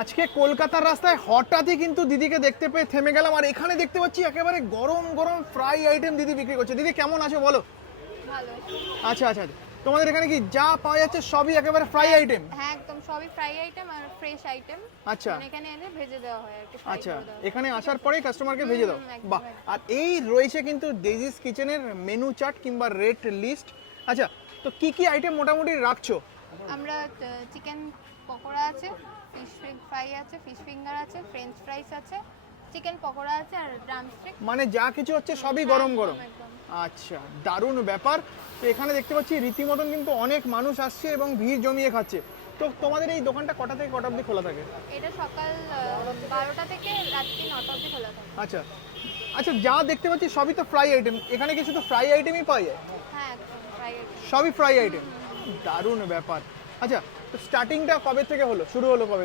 আজকে কলকাতার রাস্তায় হঠাৎই কিন্তু দিদিকে দেখতে পেয়ে থেমে গেলাম, আর এখানে দেখতে পাচ্ছি একেবারে গরম গরম ফ্রাই আইটেম দিদি বিক্রি করছে। দিদি কেমন আছো বলো? ভালো। আচ্ছা আচ্ছা আচ্ছা, তোমাদের এখানে কি যা পাওয়া যাচ্ছে সবই একেবারে ফ্রাই আইটেম? হ্যাঁ, একদম সবই ফ্রাই আইটেম আর ফ্রেশ আইটেম। আচ্ছা এখানে এনে ভেজে দেওয়া হয় আর কি, ফ্রাই আচ্ছা, করে দেওয়া হয়। এখানে আসার পরেই কাস্টমারকে ভেজে দাও? একদম, বাহ। একদম। আর এই রয়েছে কিন্তু ডেজিস কিচেনের মেনু চার্ট কিংবা রেট লিস্ট। আচ্ছা, তো কি কি আইটেম মোটামুটি রাখছো? আমরা চিকেন পকোড়া আছে, ফিশ ফ্রাই আছে, ফিশ ফিঙ্গার আছে, ফ্রেঞ্চ ফ্রাইস আছে, চিকেন পকোড়া আছে আর ড্রামস্টিক। মানে যা কিছু হচ্ছে সবই গরম গরম। একদম। আচ্ছা, দারুণ ব্যাপার। তো এখানে দেখতে পাচ্ছি রীতিমতন কিন্তু অনেক মানুষ আসছে এবং ভিড় জমিয়ে খাচ্ছে। তো তোমাদের এই দোকানটা কটা থেকে কটা অবধি খোলা থাকে? এটা সকাল 12টা থেকে রাত্রি 9টা অবধি খোলা থাকে। আচ্ছা আচ্ছা, যা দেখতে পাচ্ছি সবই তো ফ্রাই আইটেম। এখানে কিছু তো ফ্রাই আইটেমই পাওয়া যায়? হ্যাঁ, একদম ফ্রাই আইটেম। সবই ফ্রাই আইটেম, দারুণ ব্যাপার। আচ্ছা, তো স্টার্টিংটা কবে থেকে হলো, শুরু হলো কবে?